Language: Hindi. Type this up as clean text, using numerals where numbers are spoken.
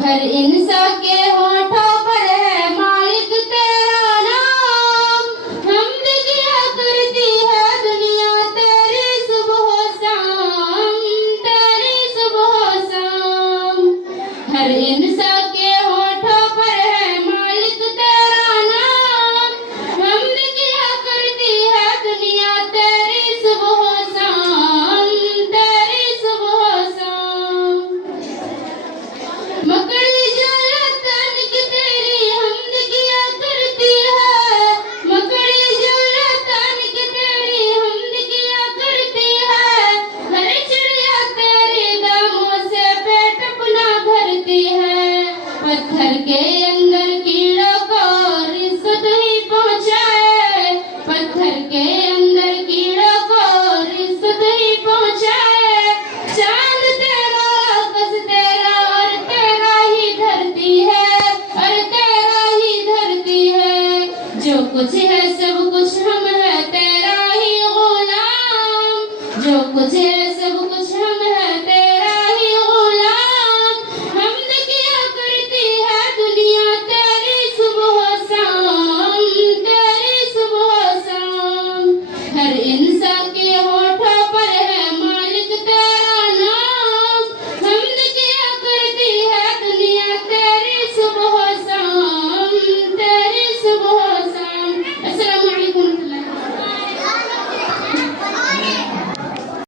हर इंसान के होठों पर है मालिक तेरा नाम। हमद किया करती है दुनिया तेरी सुबह शाम, तेरी सुबह शाम। हर इंसान के होठों पर है मालिक तेरा नाम। हमद किया करती है दुनिया तेरी सुबह शाम, तेरी सुबह शाम। मकड़ी जो लतान की तेरी हमद किया करती है, मकड़ी जो लतान की तेरी हमद किया करती है। हर चिड़िया तेरे दामों से पेट अपना भरती है। पत्थर के अंदर कीड़ों को रिज़्क़ ही पहुँचाए, पत्थर के अंदर कीड़ों को रिज़्क़ ही पहुँचाए। चांद तेरा आकाश तेरा और तेरा ही धरती है, और तेरा ही धरती है। जो कुछ है सब कुछ हम है तेरा ही गुलाम, जो कुछ है